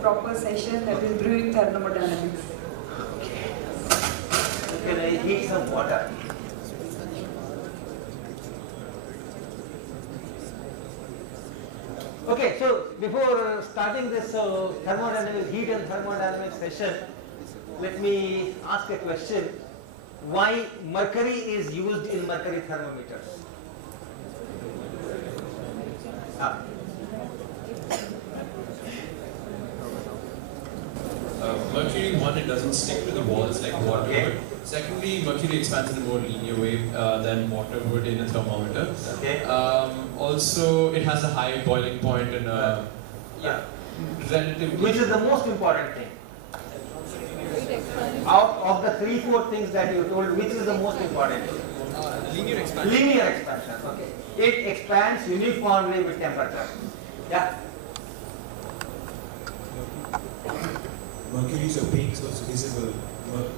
proper session, that is brewing thermodynamics. Okay. Can I heat some water? Okay, so before starting this thermodynamic heat and thermodynamic session, let me ask a question. Why mercury is used in mercury thermometers? Mercury, one, it doesn't stick to the walls like water would. Secondly, mercury expands in a more linear way than water would in a thermometer. Okay. Also, it has a high boiling point and relatively. Which is the most important thing? Out of the 3-4 things that you told, which is the most important thing? Linear expansion. Linear expansion. Okay. It expands uniformly with temperature. Yeah. Mercury is opaque, so it's visible.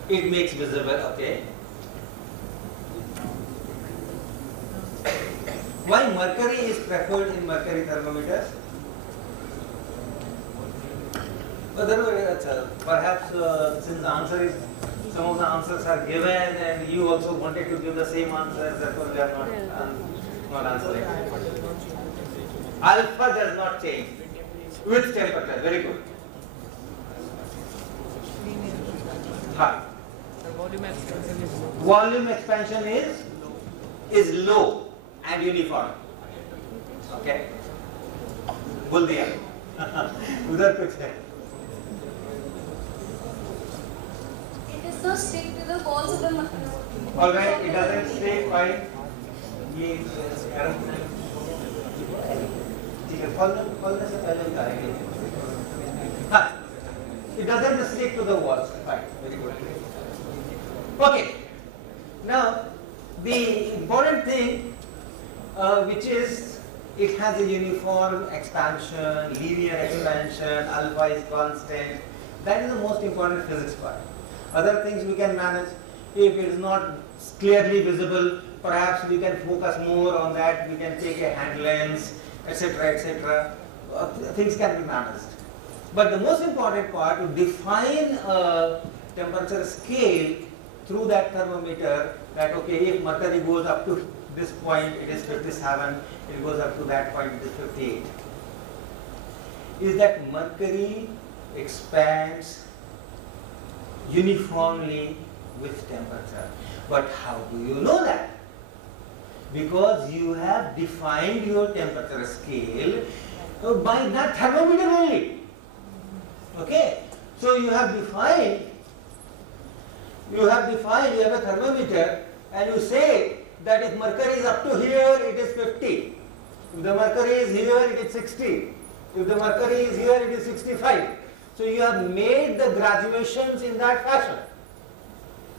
It makes visible. Okay. Why mercury is preferred in mercury thermometers? Perhaps since the answer is, some of the answers are given and you also wanted to give the same answers, therefore we are not answering. Alpha does not change with temperature. Very good. Volume expansion is low and uniform. Okay. बोल दिया. उधर कुछ है. It does not stick to the walls of the All right. It doesn't stay quite. ये ठीक है. खोलने से पहले बताएंगे. हाँ. It doesn't stick to the walls. Fine. Very good. Okay. Now, the important thing, which is, it has a uniform expansion, linear expansion, alpha is constant. That is the most important physics part. Other things we can manage. If it is not clearly visible, perhaps we can focus more on that. We can take a hand lens, etc., etc. Things can be managed. But the most important part, to define a temperature scale through that thermometer, that okay, if mercury goes up to this point, it is 57, it goes up to that point, it is 58. Is that mercury expands uniformly with temperature. But how do you know that? Because you have defined your temperature scale by that thermometer only. Okay, so you have defined, you have a thermometer and you say that if mercury is up to here, it is 50. If the mercury is here, it is 60. If the mercury is here, it is 65. So you have made the graduations in that fashion.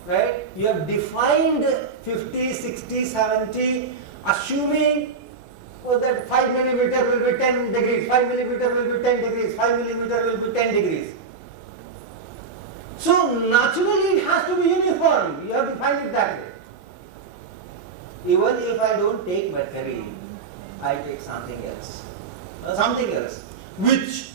Right? You have defined 50, 60, 70, assuming that 5 millimeter will be 10 degrees, 5 millimeter will be 10 degrees, 5 millimeter will be 10 degrees. So naturally it has to be uniform. You have defined it that way. Even if I don't take mercury, I take something else. Which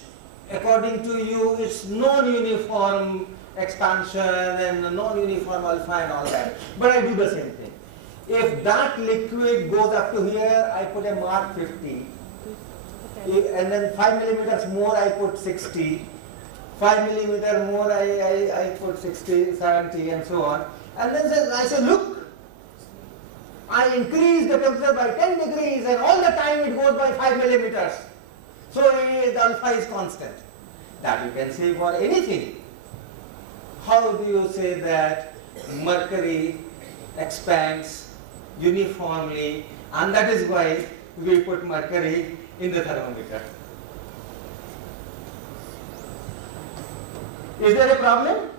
according to you is non-uniform expansion and non-uniform alpha and all that. But I do the same thing. If that liquid goes up to here, I put a mark 50. And then 5 millimeters more, I put 60. 5 millimeter more, I put 60, 70 and so on. And then I say, look, I increase the temperature by 10 degrees and all the time it goes by 5 millimeters. So the alpha is constant. That you can say for anything. How do you say that mercury expands uniformly, and that is why we put mercury in the thermometer? Is there a problem?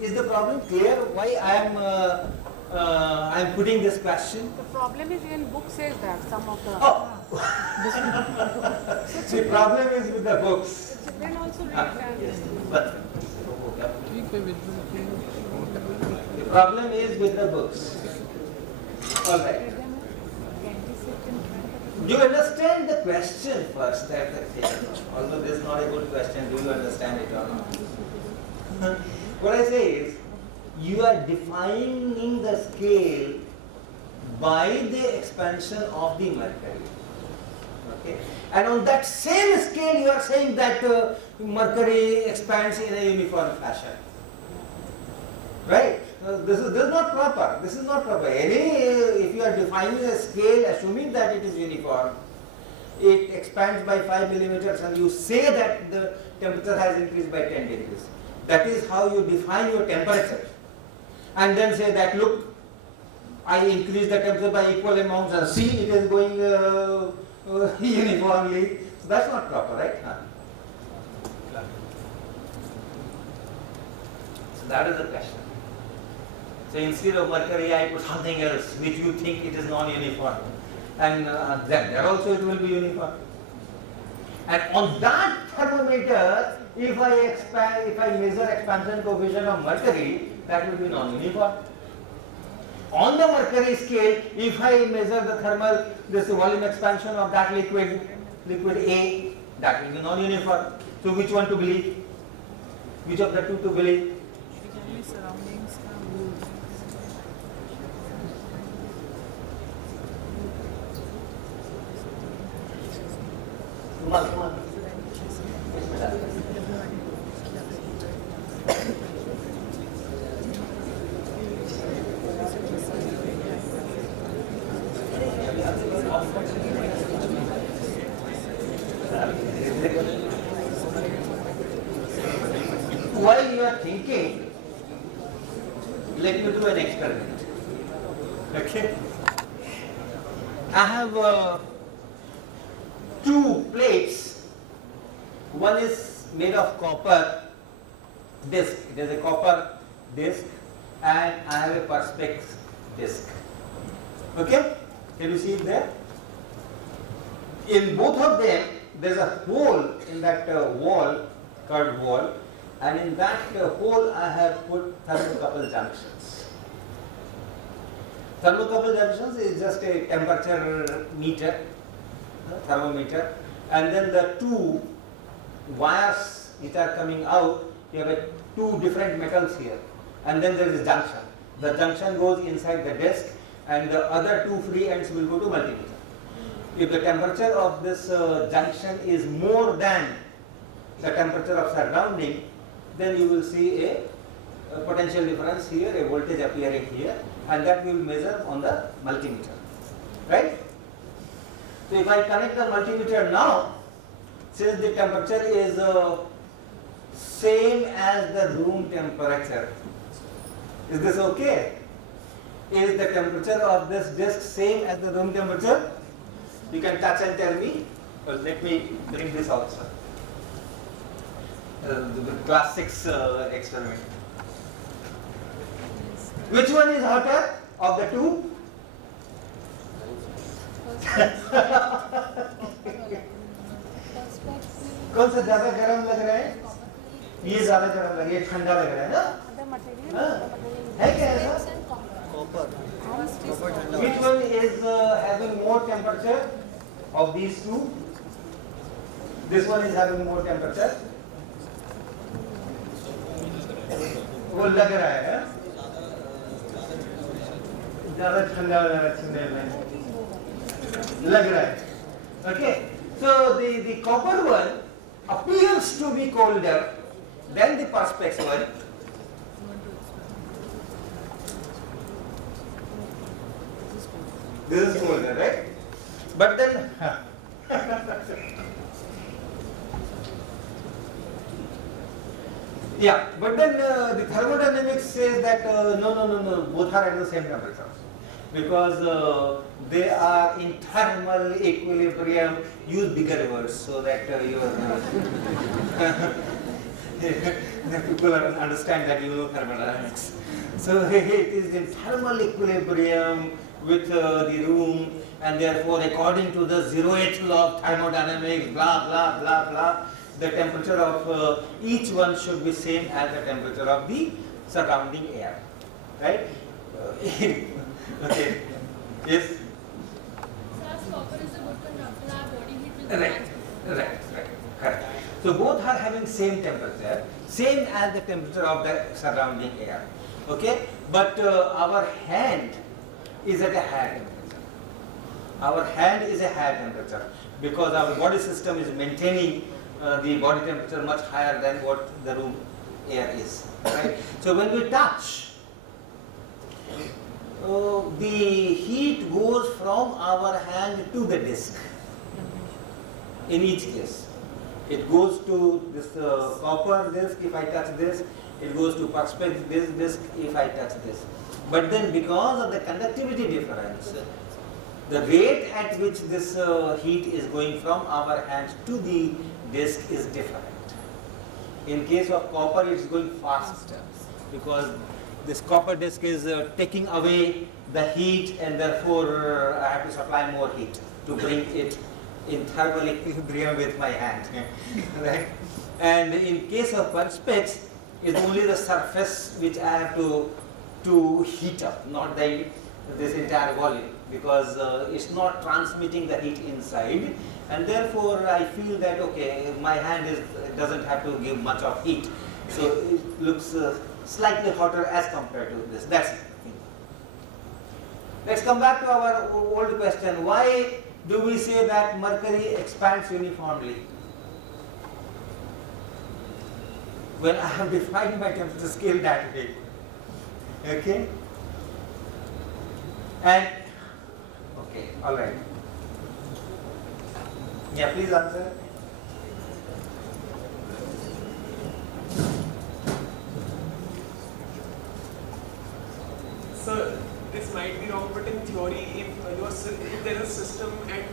Is the problem clear why I am putting this question? The problem is even book says that some of the. Oh. The problem is with the books. Children also read that. Yes. But the problem is with the books. All right. you understand the question first, that's the thing. Although this is not a good question, do you understand it or not? What I say is, you are defining the scale by the expansion of the mercury. Okay? And on that same scale, you are saying that mercury expands in a uniform fashion. Right? This is not proper. This is not proper. If you are defining a scale, assuming that it is uniform, it expands by 5 millimeters, and you say that the temperature has increased by 10 degrees. That is how you define your temperature. And then say that, look, I increase the temperature by equal amounts, and see, it is going uniformly. So that's not proper, right? So that is the question. So instead of mercury, I put something else which you think it is non-uniform, and then there also it will be uniform. And on that thermometer, if I measure expansion coefficient of mercury, that will be non-uniform. On the mercury scale, if I measure the this volume expansion of that liquid A, that will be non-uniform. So which one to believe? Which of the two to believe? Come on. While you are thinking, let me do an experiment. Okay? I have two plates. One is made of copper disc. It is a copper disc, and I have a perspex disc. Okay? Can you see it there? In both of them, there is a hole in that wall, curved wall, and in that hole I have put thermocouple junctions. Thermocouple junctions is just a temperature meter, thermometer, and then the two wires which are coming out, you have two different metals here, and then there is a junction. The junction goes inside the disc, and the other two free ends will go to multimeter. If the temperature of this junction is more than the temperature of surrounding, then you will see a potential difference here, a voltage appearing here, and that we will measure on the multimeter, right? So if I connect the multimeter now, since the temperature is same as the room temperature, is this okay? Is the temperature of this disc same as the room temperature? You can touch and tell me. Well, let me bring this also. The class 6 experiment. Which one is hotter of the two? कौन सा ज्यादा गर्म लग रहा है? ये ज्यादा गर्म लग रहा है, ठंडा लग रहा है ना? है क्या ऐसा? Which one is having more temperature of these two? This one is having more temperature. वो लग रहा है ज़्यादा ठंडा लग रहा है. Okay, so the copper one appears to be colder than the perspex one. This is colder, right? But then, yeah, but then the thermodynamics says that no, both are at the same temperature, because they are in thermal equilibrium. Use bigger words so that people understand that you know thermodynamics. So it is in thermal equilibrium with the room, and therefore according to the 0th law of thermodynamics, blah blah blah blah, the temperature of each one should be same as the temperature of the surrounding air, right? Okay, yes. So as copper copper is a good conductor, our body heat will Right, transfer. right, correct. So both are having same temperature, same as the temperature of the surrounding air. Okay, but our hand is at a higher temperature. Our hand is a higher temperature because our body system is maintaining the body temperature much higher than what the room air is. Right. So when we touch, the heat goes from our hand to the disc. In each case, it goes to this copper disc if I touch this, it goes to perspex this disc if I touch this. But then because of the conductivity difference, the rate at which this heat is going from our hand to the disc is different. In case of copper, it's going faster because this copper disc is taking away the heat, and therefore I have to supply more heat to bring it in thermal equilibrium with my hand. Right? And in case of perspex, it's only the surface which I have to heat up, not this entire volume, because it's not transmitting the heat inside, and therefore I feel that okay, my hand doesn't have to give much of heat, so it looks slightly hotter as compared to this. That's it. Let's come back to our old question. Why do we say that mercury expands uniformly? Well, I have defined my temperature scale that way. Okay? And, okay, alright. Yeah, please answer. So, this might be wrong, but in theory, if there is a system and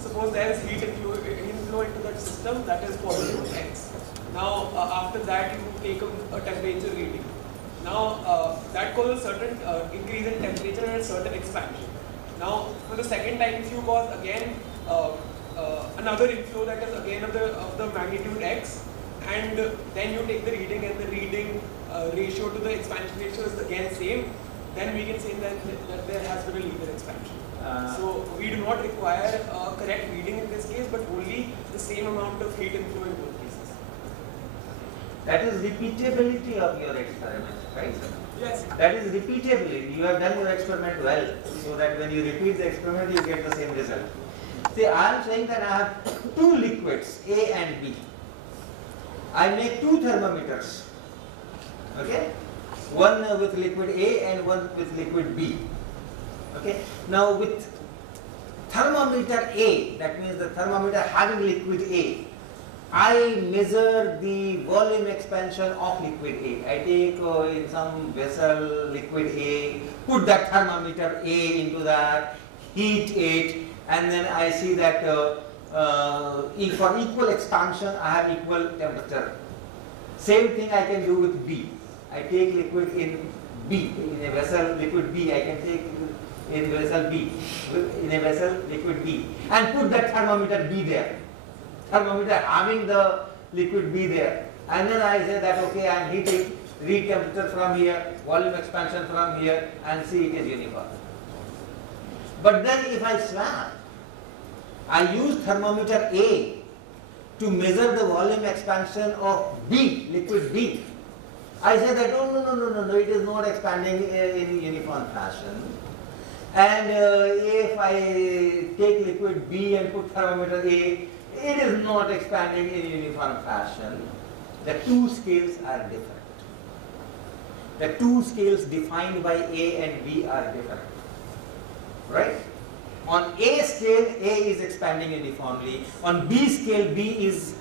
suppose there is heat inflow into that system, that is positive X. Now, after that, you take a temperature reading. Now, that causes a certain increase in temperature and a certain expansion. Now, for the second time, if you cause again another inflow that is again of the magnitude X, and then you take the reading, and the reading ratio to the expansion ratio is again same, then we can say that there has been a linear expansion. So we do not require a correct reading in this case, but only the same amount of heat inflow in both cases. That is repeatability of your experiment, right? Yes. That is repeatability. You have done your experiment well, so that when you repeat the experiment, you get the same result. See, I am saying that I have two liquids, A and B. I make two thermometers. Okay? One with liquid A and one with liquid B. Okay? Now with thermometer A, that means the thermometer having liquid A, I measure the volume expansion of liquid A. I take in some vessel liquid A, put that thermometer A into that, heat it, and then I see that if for equal expansion I have equal temperature. Same thing I can do with B. I take liquid in B, in a vessel liquid B, I can take in vessel B, in a vessel liquid B, and put that thermometer B there. Thermometer having the liquid B there, and then I say that okay, I am heating, read temperature from here, volume expansion from here, and see it is uniform. But then if I swap, I use thermometer A to measure the volume expansion of B, liquid B. I say that no, it is not expanding in uniform fashion. And if I take liquid B and put thermometer A, it is not expanding in uniform fashion. The two scales are different. The two scales defined by A and B are different. Right? On A scale, A is expanding uniformly. On B scale, B is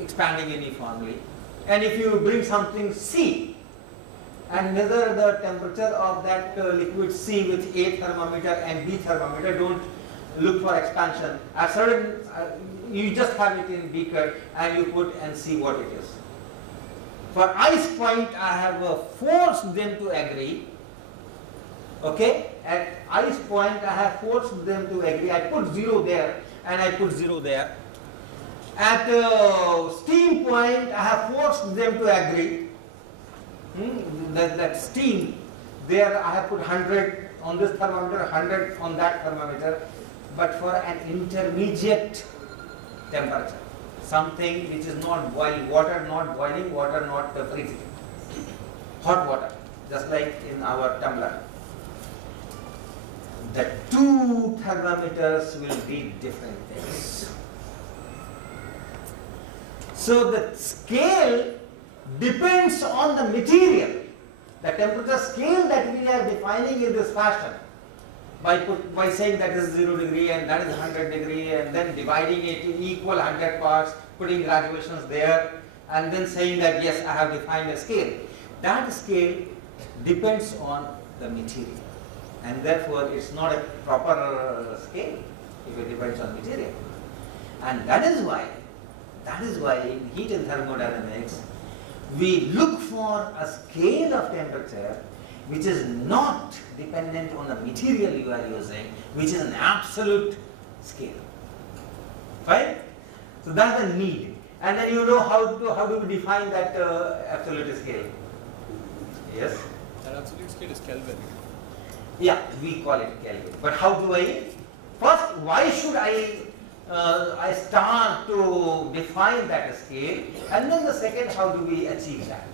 expanding uniformly. And if you bring something C and measure the temperature of that liquid C with A thermometer and B thermometer, don't look for expansion. At certain, you just have it in beaker and you put and see what it is. For ice point, I have forced them to agree. Okay, at ice point I have forced them to agree. I put 0 there and I put 0 there. At steam point I have forced them to agree. That steam, there I have put 100 on this thermometer, 100 on that thermometer. but for an intermediate temperature. Something which is not boiling, water not boiling, water not freezing. Hot water, just like in our tumbler. The two thermometers will read different things. So the scale depends on the material. The temperature scale that we are defining in this fashion by saying that is 0 degree and that is 100 degree and then dividing it in equal 100 parts, putting graduations there and then saying that yes, I have defined a scale. That scale depends on the material and therefore it's not a proper scale if it depends on material. And that is why in heat and thermodynamics we look for a scale of temperature which is not dependent on the material you are using, which is an absolute scale. Right? So that's the need. And then you know how do we define that absolute scale? Yes? That absolute scale is Kelvin. Yeah, we call it Kelvin. But how do first, why should I start to define that scale? And then the second, how do we achieve that?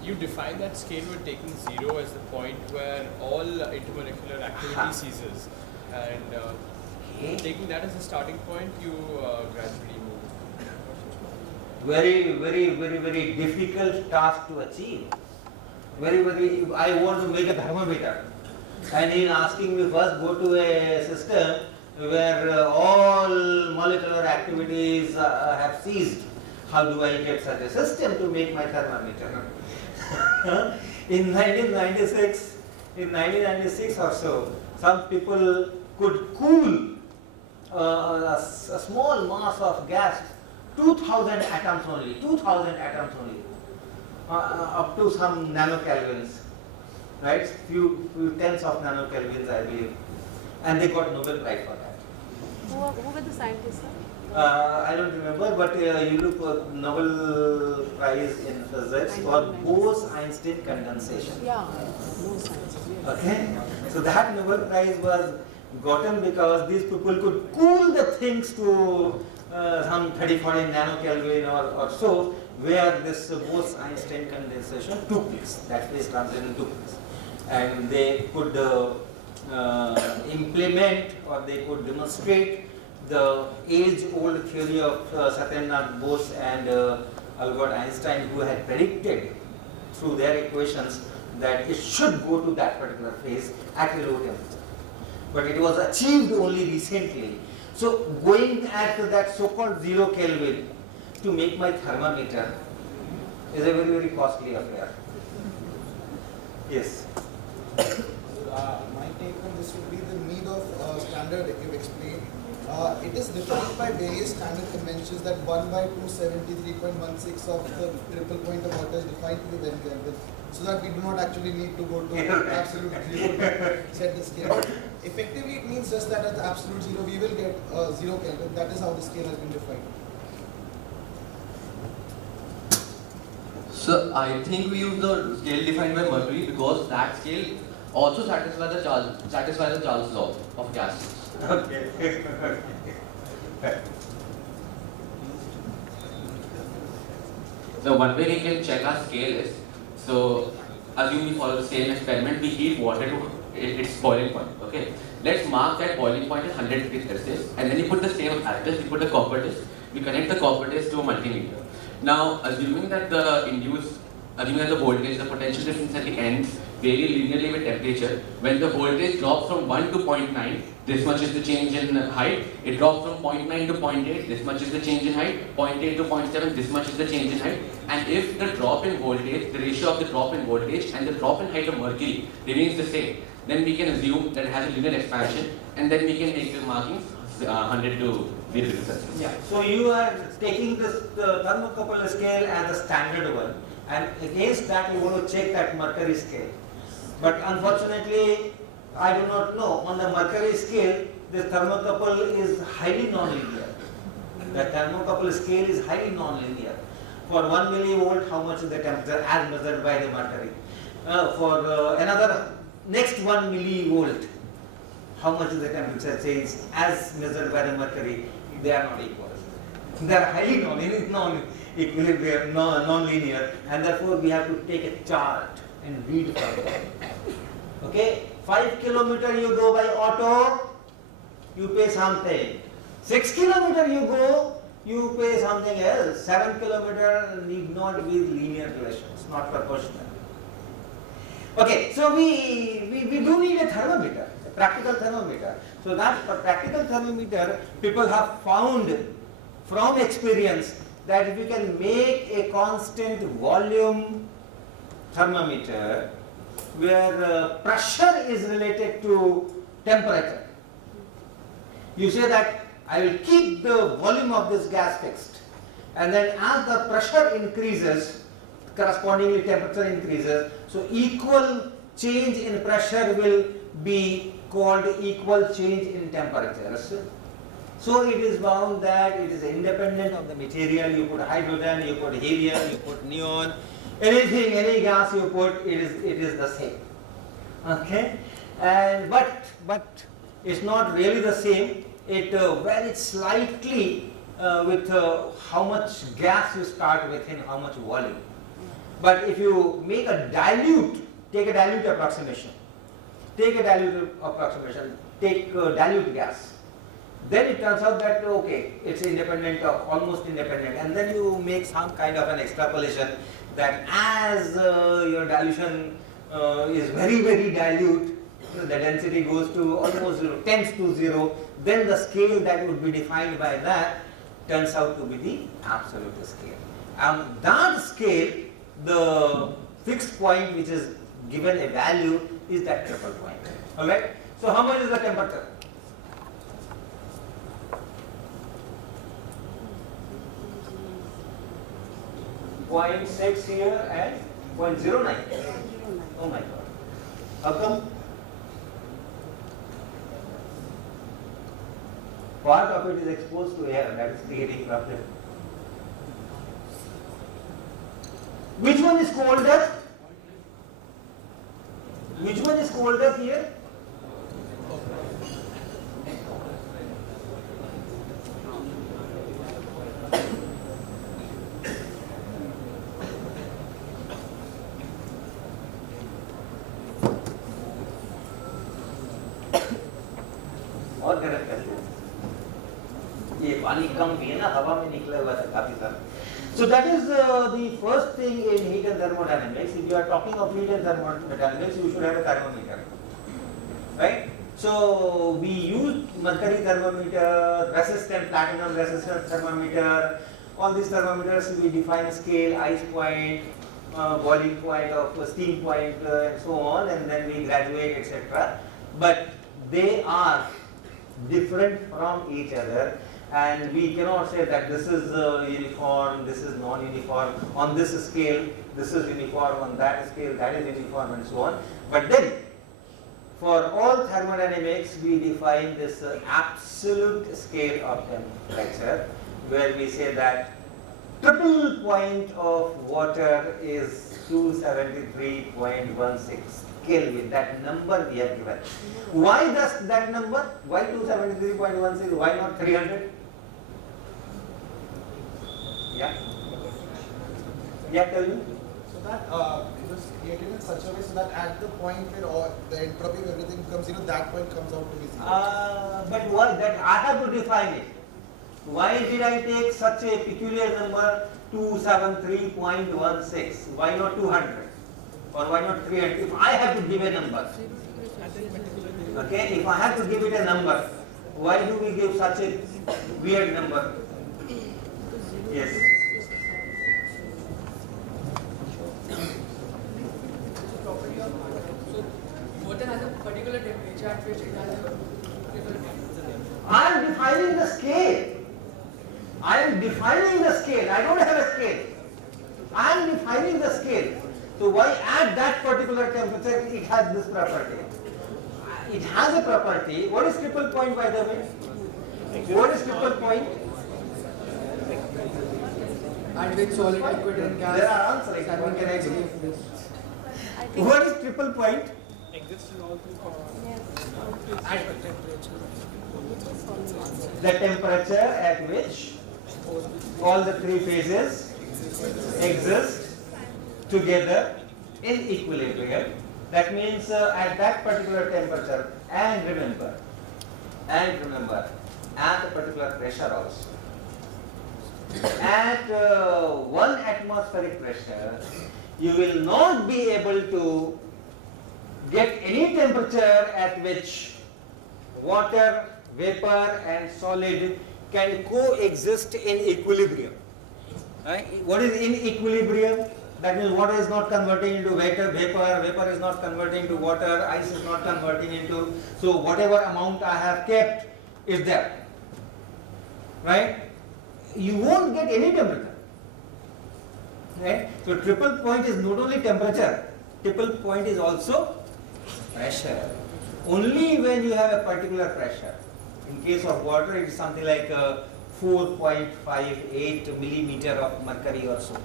You define that scale with taking 0 as the point where all intermolecular activity ceases, and taking that as a starting point, you gradually move. Very difficult task to achieve. I want to make a thermometer, and in asking me first go to a system where all molecular activities have ceased. How do I get such a system to make my thermometer? In 1996 or so, some people could cool a small mass of gas, 2000 atoms only, up to some nanokelvins, right? Few tens of nanokelvins, I believe, and they got Nobel Prize for that. Who were the scientists, sir? I don't remember, but you look for Nobel Prize in Physics for Bose-Einstein condensation. Yeah, no science. Yes. Okay, so that Nobel Prize was gotten because these people could cool the things to some 30-40 nanokelvin or so, where this Bose-Einstein condensation took place. That phase transition took place, and they could implement or they could demonstrate the age-old theory of Satyendra Bose and Albert Einstein, who had predicted through their equations that it should go to that particular phase at a low temperature. But it was achieved only recently. So going at that so-called 0 Kelvin to make my thermometer is a very costly affair. Yes. My take on this would be the need of standard that you've explained. It is defined by various standard conventions that 1 by 273.16 of the triple point of water is defined to be 10 Kelvin, so that we do not actually need to go to absolute 0 to set the scale. Effectively, it means just that at the absolute 0 we will get 0 Kelvin. That is how the scale has been defined. So I think we use the scale defined by Mercury because that scale also satisfies the Charles law of gases. Okay. So one way we can check our scale is, so assume we follow the same experiment, we heat water to its boiling point, okay? Let's mark that boiling point as 100 degrees Celsius, and then you put the same apparatus, you put the copper disc, we connect the copper disc to a multimeter. Now, assuming that the voltage, the potential difference at the ends vary linearly with temperature, when the voltage drops from 1 to 0.9, this much is the change in height. It drops from 0.9 to 0.8, this much is the change in height. 0.8 to 0.7, this much is the change in height. And if the drop in voltage, the ratio of the drop in voltage and the drop in height of mercury remains the same, then we can assume that it has a linear expansion, and then we can make the markings 100 to 0 degrees Celsius. Yeah. So you are taking this thermocouple scale as the standard one, and against that you want to check that mercury scale. But unfortunately, I do not know. On the mercury scale, the thermocouple is highly nonlinear. The thermocouple scale is highly nonlinear. For 1 millivolt, how much is the temperature as measured by the mercury? For another next 1 millivolt, how much is the temperature change as measured by the mercury, they are not equal. They are highly non-equilibrium, non-linear, and therefore we have to take a chart and read from it. Okay, 5 kilometer you go by auto, you pay something. 6 kilometer you go, you pay something else. 7 kilometer need not be linear relations, not proportional. Okay, so we do need a thermometer, a practical thermometer. So that for practical thermometer, people have found from experience that if you can make a constant volume thermometer where pressure is related to temperature, you say that I will keep the volume of this gas fixed, and then as the pressure increases, correspondingly temperature increases, so equal change in pressure will be called equal change in temperatures. So it is bound that it is independent of the material. You put hydrogen, you put helium, you put neon, anything, any gas you put, it is the same. Okay, and but it's not really the same. It varies slightly with how much gas you start with and how much volume. But if you make a dilute, take a dilute approximation. Take dilute gas. Then it turns out that okay, it's independent or almost independent, and then you make some kind of an extrapolation that as your dilution is very dilute, the density goes to almost 0, tends to 0, then the scale that would be defined by that turns out to be the absolute scale. And that scale, the fixed point which is given a value is that triple point. Alright? So how much is the temperature? .6 here and 0.09. Oh my god. How come? Part of it is exposed to air, that is creating problem. Which one is colder? Which one is colder here? और गरम कर दो ये पानी कम भी है ना हवा में निकला हुआ था काफी सारा. So that is the first thing in heat and thermodynamics. If you are talking of heat and thermodynamics, you should have a thermometer, right? So we use mercury thermometer, resistant platinum resistant thermometer. On these thermometers we define scale, ice point, boiling point of steam point, and so on, and then we graduate, etc. But they are different from each other, and we cannot say that this is uniform, this is non-uniform. On this scale, this is uniform, on that scale, that is uniform, and so on. But then, for all thermodynamics, we define this absolute scale of temperature, where we say that triple point of water is 273.16 Kelvin. That number we have given. Why does that number? Why 273.16? Why not 300? Yeah. Yeah, tell me. So that it was created in such a way so that at the point where all the entropy of everything comes, that point comes out to be 0. But why that? I have to define it. Why did I take such a peculiar number 273.16? Why not 200? Or why not 300? If I have to give a number, okay, if I have to give it a number, why do we give such a weird number? Yes. Water has a particular temperature at which it has a particular I am defining the scale. I am defining the scale. I don't have a scale. I am defining the scale. So why at that particular temperature it has this property? It has a property. What is triple point, by the way? What is triple point? at which solid, liquid and gas There are answers. What can I do? What is triple point? exists in all three forms. At what temperature? The temperature at which all the three phases exist together in equilibrium. That means at that particular temperature, and remember, at a particular pressure also. At 1 atmospheric pressure, you will not be able to get any temperature at which water, vapor and solid can coexist in equilibrium. Right? What is in equilibrium? That means water is not converting into vapor, vapor is not converting into water, ice is not converting into, so whatever amount I have kept is there. Right? You won't get any temperature. Right? So triple point is not only temperature, triple point is also pressure. Only when you have a particular pressure. In case of water, it is something like 4.58 millimeter of mercury or so.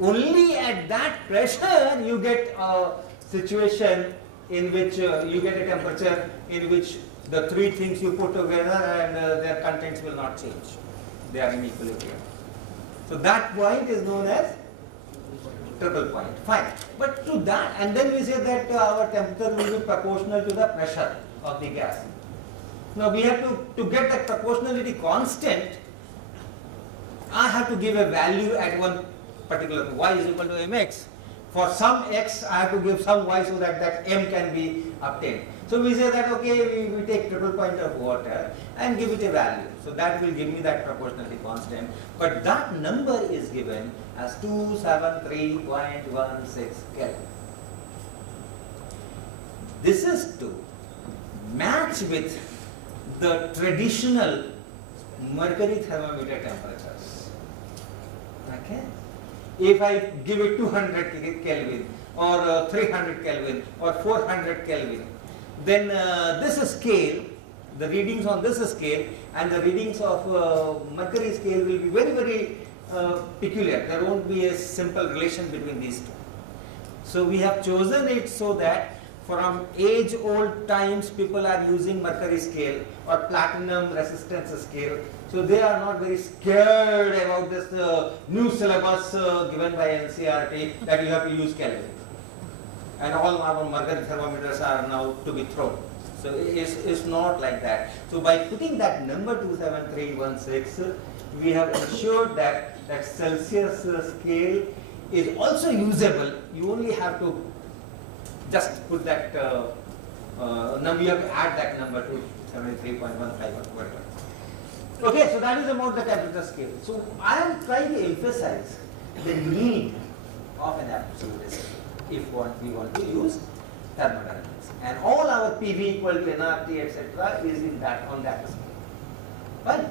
Only at that pressure you get a situation in which you get a temperature in which the three things you put together and their contents will not change. They are in equilibrium. So that point is known as triple point. Fine. But to that, and then we say that our temperature will be proportional to the pressure of the gas. Now we have to get that proportionality constant, I have to give a value at one particular, y is equal to mx. For some x, I have to give some y so that that m can be obtained. So we say that, okay, we take triple point of water and give it a value. So that will give me that proportionality constant. But that number is given as 273.16 Kelvin. This is to match with the traditional mercury thermometer temperatures. Okay? If I give it 200 Kelvin or 300 Kelvin or 400 Kelvin, then this scale, the readings on this scale and the readings of mercury scale will be very, very peculiar. There won't be a simple relation between these two. So we have chosen it so that from age-old times people are using mercury scale or platinum resistance scale. So they are not very scared about this new syllabus given by NCERT that you have to use Kelvin. And all our mercury thermometers are now to be thrown. So it's not like that. So by putting that number 27316, we have ensured that that Celsius scale is also usable. You only have to just put that number, you have to add that number to 73.15 or whatever. Okay, so that is about the temperature scale. So I am trying to emphasize the need of an absolute scale if we want to use thermodynamics. And all our PV equal to nRT, etc. is in that on that scale. Fine.